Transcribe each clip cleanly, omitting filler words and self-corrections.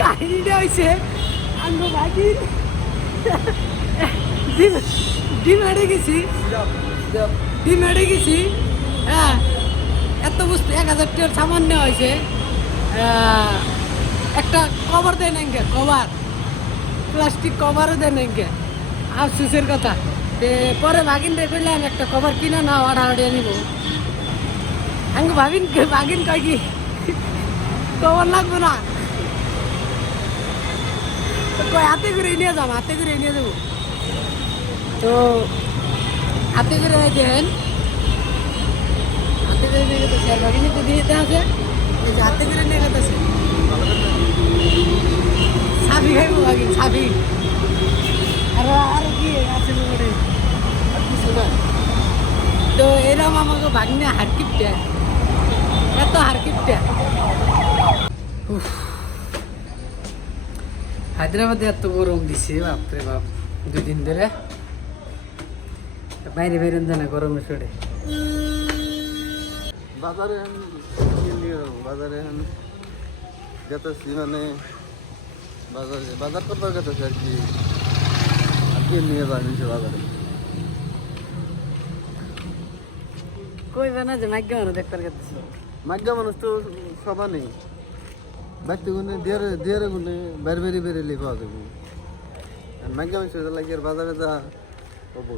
কাহিনীটা হয়েছে আঙ্গ বাকি ডিমারে গেছি ডিমারে গেছি। হ্যাঁ, এত বুঝতে 1000 টাকার সামান নেওয়া হয়েছে। একটা কভার দেয় না, কভার প্লাস্টিক কভারও দেয় না। আফসোসের কথা। পরে ভাগিন রে কইলাম একটা কভার কিনা না, আড়াআড়ি নিব। আমি ভাগিন কয় কি কভার লাগবে না, কয় হাতে করে নিয়ে যাবো, হাতে করে নিয়ে যাবো। তো হাতে করে দেন, হাতে করে নিয়ে যেতেছে। আর ভাগিনি তো দিয়ে যেতে আছে, এই যে হাতে করে নিয়ে যেতেছে। ছাবি খাইব ভাগিন, ছাবি। আর কি আছে বলে আর কিছু না। তো এরকম আমাকে ভাগ্নে হারকিপটা, এত হারকিপটা। হায়দ্রাবাদে এত গরম দিছে, বাপরে বাপ। 2 দিন ধরে বাইরে বেরোন যায় না গরমে চড়ে। বাজারে বাজারে যেতেছি, মানে বাজার করবার গেতেছি আর কি। আর কি নিয়ে যাই বাজারে? কই বানা যে মাইগ্যা মানুষ দেখতে গেতেছি। মাজ্ঞা মানুষ তো সবা নেই, ব্যক্তি গুণে দিয়ে গুণে বেরলি পাওয়া যাবে। আর মাজ্ঞা মানুষ লাগে আর বাজারে যা হবো,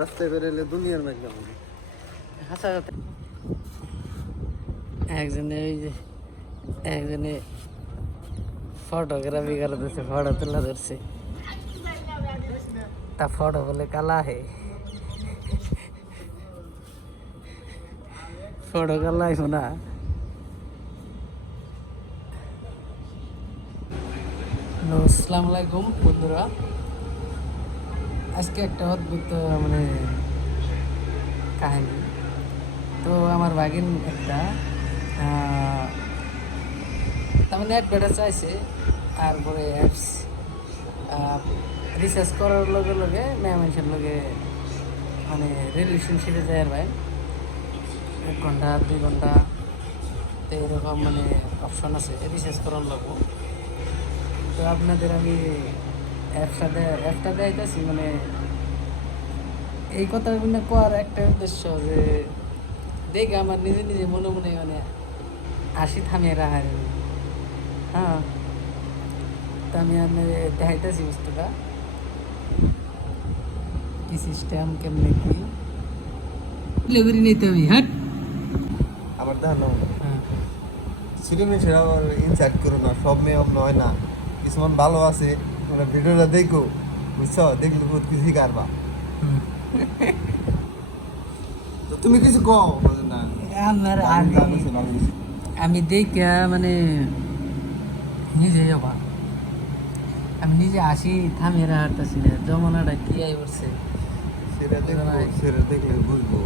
রাস্তায় বেরোলে দুনিয়ার মাজ্ঞা মানুষ। হাসা কথা। একজনে ফটোগ্রাফি করতেছে, ফটো তোলা ধরছে। তা ফটো বলে কালা হে, ফটো কালা না। আসসালামু আলাইকুম বন্ধুরা। আজকে একটা অদ্ভুত মানে কাহিনী। তো আমার ভাগিন একটা তার মানে অ্যাডভার্টাইজ চাইছে, তারপরে অ্যাপস রিসার্চ করার লগে লগে মেয়ে মানুষের লগে মানে রিলেশনশিপে যায় আর ভাই 1 ঘন্টা 2 ঘন্টা। তো এরকম মানে অপশন আছে রিসার্চ করার লাগবো। তো আপনাদের আমি অ্যাপটা দেখাইতেছি। মানে এই কথাগুলো কোয়ার একটা উদ্দেশ্য যে দেখে আমার নিজে নিজে মনে মনে মানে হাসি থামিয়ে রাখার। হ্যাঁ, তো আমি আপনাদের দেখাইতেছি বস্তুটা কি সিস্টেম, কেমনে কি লেগুরি নিতে হবে। হ্যাঁ, আবার দেখো হ্যাঁ, সিনেমেশন আবার ইনসাইড করো না, সব মেয়ে অন্য হয় না। কিছুমান ভালো আছে, তোমরা ভিডিওটা দেখো, বুঝছো? দেখলে বহুত কিছু শিখারবা। তো তুমি কিছু কও না? আমার আমি দেখা মানে নিজে যাবা, আমি নিজে আসি থামিয়ে রাখতেছি না। জমানাটা কি আই করছে সেটা দেখলে বুঝবো।